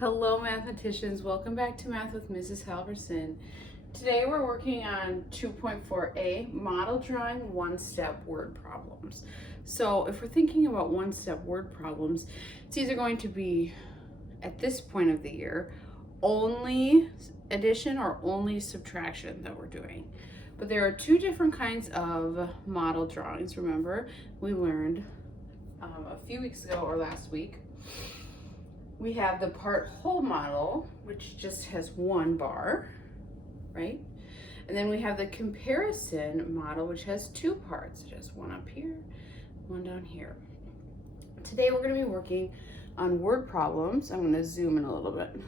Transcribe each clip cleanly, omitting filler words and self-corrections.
Hello mathematicians, welcome back to Math with Mrs. Halverson. Today we're working on 2.4a, model drawing one-step word problems. So if we're thinking about one-step word problems, it's either going to be, at this point of the year, only addition or only subtraction that we're doing. But there are two different kinds of model drawings. Remember, we learned a few weeks ago or last week. We have the part whole model, which just has one bar, right? And then we have the comparison model, which has two parts. It has one up here, one down here. Today we're going to be working on word problems. I'm going to zoom in a little bit.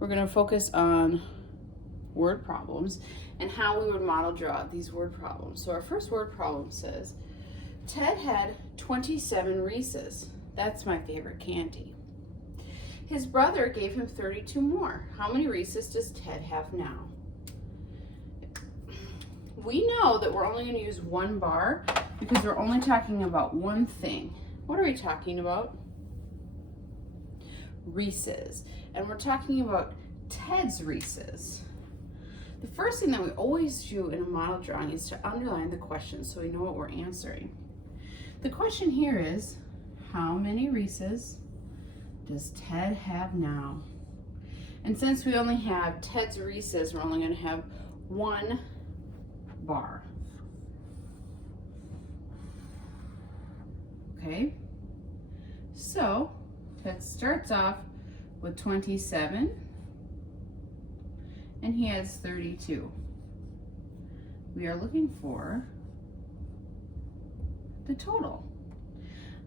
We're going to focus on word problems and how we would model draw these word problems. So our first word problem says, Ted had 27 Reese's. That's my favorite candy. His brother gave him 32 more. How many Reese's does Ted have now? We know that we're only going to use one bar because we're only talking about one thing. What are we talking about? Reese's. And we're talking about Ted's Reese's. The first thing that we always do in a model drawing is to underline the question so we know what we're answering. The question here is, how many Reese's does Ted have now? And since we only have Ted's Reese's, we're only going to have one bar. Okay? So, Ted starts off with 27, and he has 32. We are looking for the total.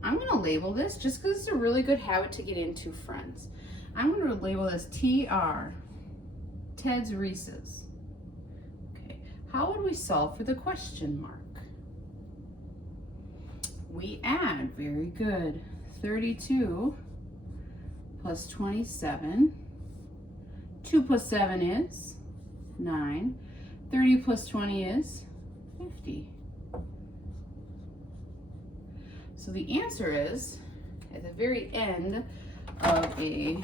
I'm going to label this just because it's a really good habit to get into, friends. I'm going to label this TR, Ted's Reese's. Okay, how would we solve for the question mark? We add, very good, 32 plus 27. 2 plus 7 is 9. 30 plus 20 is 50. So the answer is, at the very end of a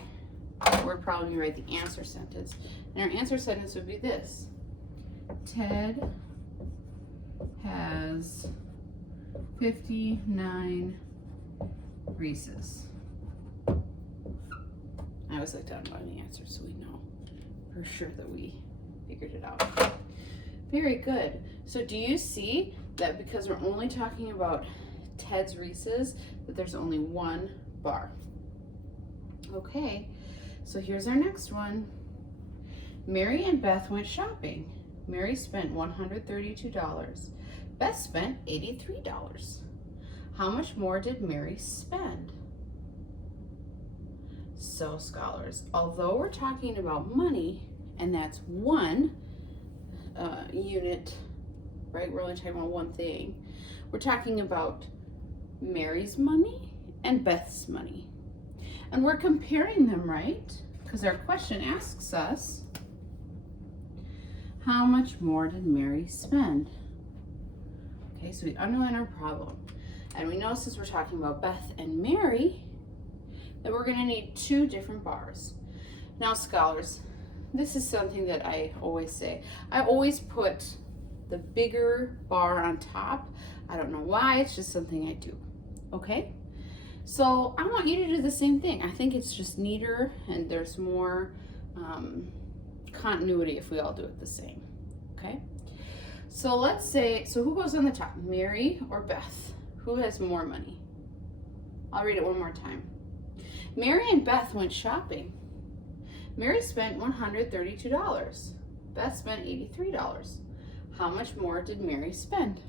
word problem, you write the answer sentence. And our answer sentence would be this. Ted has 59 Reese's. I always like to underline the answer so we know for sure that we figured it out. Very good. So do you see that because we're only talking about Ted's Reese's, that there's only one bar? Okay, so here's our next one. Mary and Beth went shopping. Mary spent $132. Beth spent $83. How much more did Mary spend? So scholars, although we're talking about money, and that's one unit, right? We're only talking about one thing. We're talking about Mary's money and Beth's money. And we're comparing them, right? Because our question asks us, how much more did Mary spend? Okay, so we underline our problem. And we know since we're talking about Beth and Mary, that we're going to need two different bars. Now, scholars, this is something that I always say. I always put the bigger bar on top. I don't know why, it's just something I do. Okay? So I want you to do the same thing. I think it's just neater and there's more continuity if we all do it the same. Okay? So let's say, so who goes on the top? Mary or Beth? Who has more money? I'll read it one more time. Mary and Beth went shopping. Mary spent $132. Beth spent $83. How much more did Mary spend?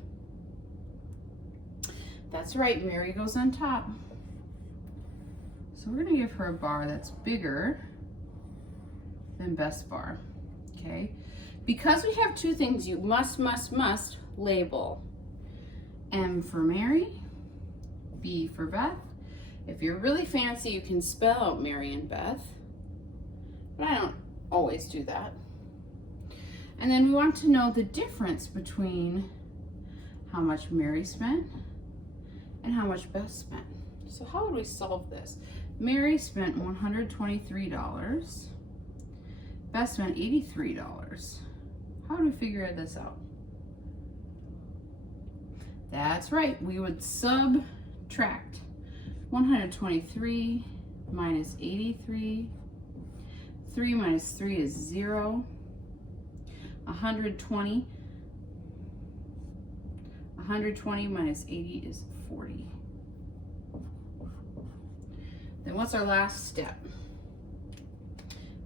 That's right, Mary goes on top. So we're going to give her a bar that's bigger than Beth's bar, okay? Because we have two things, you must label. M for Mary, B for Beth. If you're really fancy, you can spell out Mary and Beth, but I don't always do that. And then we want to know the difference between how much Mary spent and how much Beth spent. So how would we solve this? Mary spent $123. Beth spent $83. How do we figure this out? That's right, we would subtract 123 minus 83. 3 minus 3 is 0. 120. 120 minus 80 is 40. Then what's our last step?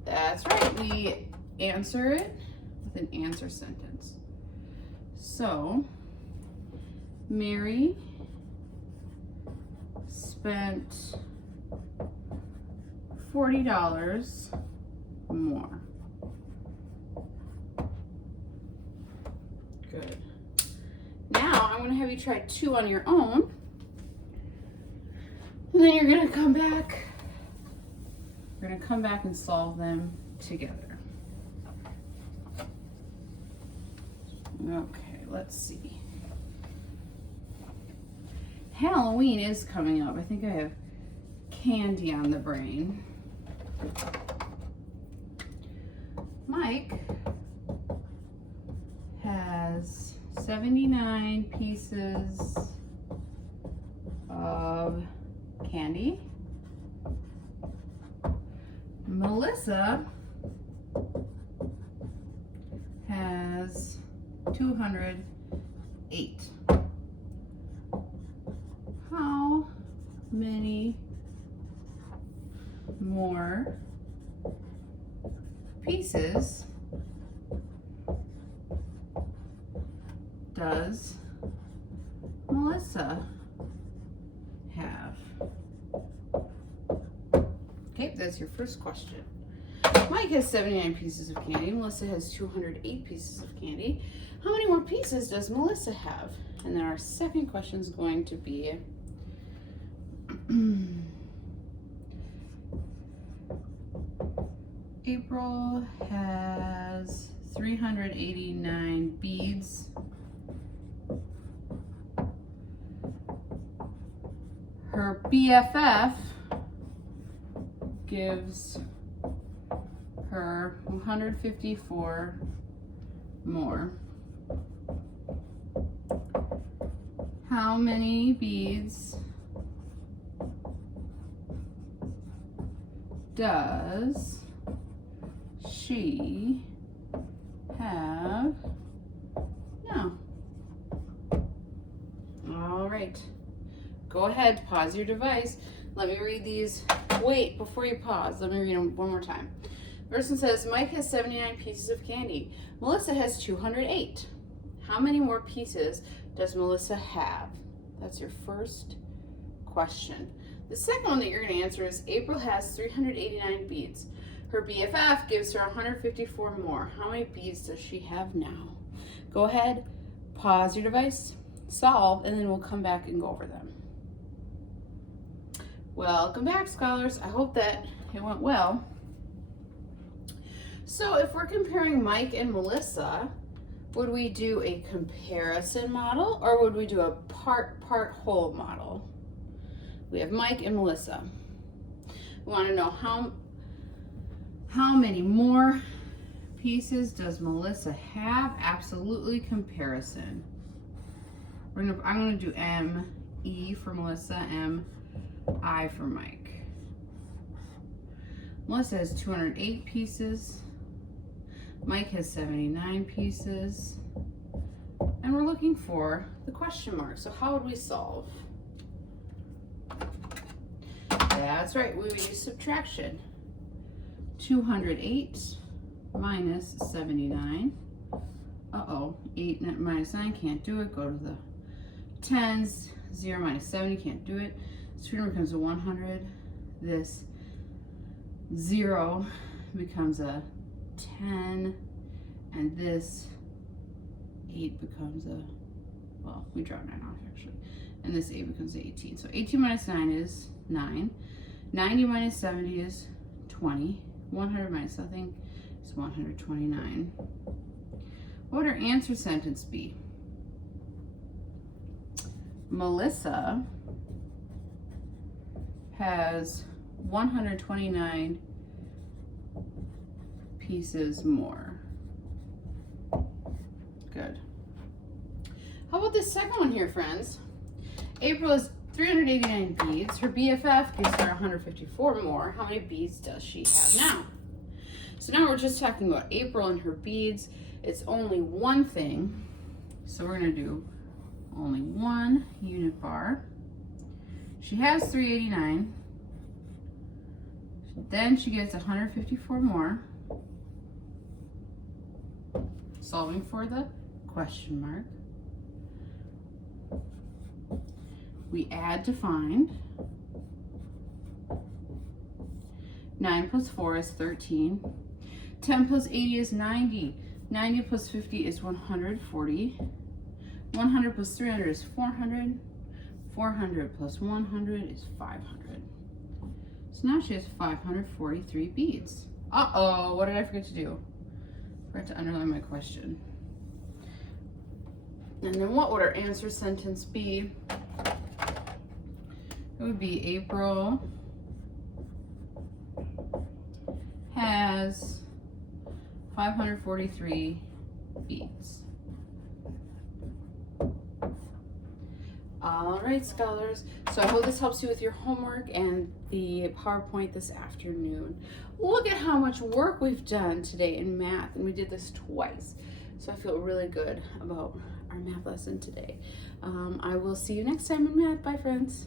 That's right, we answer it with an answer sentence. So, Mary spent $40 more. Good. Now I'm going to have you try 2 on your own. And then you're going to come back. We're going to come back and solve them together. Okay, let's see. Halloween is coming up. I think I have candy on the brain. Mike has 79 pieces of candy. Melissa has 208. How many more pieces does Melissa have? Okay, that's your first question. Mike has 79 pieces of candy. Melissa has 208 pieces of candy. How many more pieces does Melissa have? And then our second question is going to be April has 389 beads. Her BFF gives her 154 more. How many beads does she have now? All right. Go ahead, pause your device. Let me read these. Wait, before you pause, let me read them one more time. First one says, Mike has 79 pieces of candy. Melissa has 208. How many more pieces does Melissa have? That's your first question. The second one that you're going to answer is April has 389 beads. Her BFF gives her 154 more. How many beads does she have now? Go ahead, pause your device, solve, and then we'll come back and go over them. Welcome back, scholars. I hope that it went well. So if we're comparing Mike and Melissa, would we do a comparison model or would we do a part-whole model? We have Mike and Melissa. We want to know how many more pieces does Melissa have? Absolutely comparison. I'm going to do M-E for Melissa, M-I for Mike. Melissa has 208 pieces. Mike has 79 pieces. And we're looking for the question mark. So how would we solve? That's right, we would use subtraction. 208 minus 79. Uh-oh, 8 minus 9, can't do it. Go to the tens. 0 minus 70, can't do it. So 2 becomes a 100. This 0 becomes a 10. And this 8 becomes a, well, we drop 9 off actually. And this 8 becomes 18. So 18 minus 9 is 9. 90 minus 70 is 20. 100 minus nothing is 129. What would our answer sentence be? Melissa has 129 pieces more. Good. How about this second one here, friends? April has 389 beads. Her BFF gives her 154 more. How many beads does she have now? So now we're just talking about April and her beads. It's only one thing. So we're gonna do only one unit bar. She has 389. Then she gets 154 more. Solving for the question mark. We add to find. 9 plus 4 is 13. 10 plus 80 is 90. 90 plus 50 is 140. 100 plus 300 is 400. 400 plus 100 is 500. So now she has 543 beads. Uh-oh, what did I forget to do? I forgot to underline my question. And then what would our answer sentence be? It would be April has 543 beads. All right, scholars. So I hope this helps you with your homework and the PowerPoint this afternoon. Look at how much work we've done today in math, and we did this twice. So I feel really good about our math lesson today. I will see you next time in math. Bye, friends.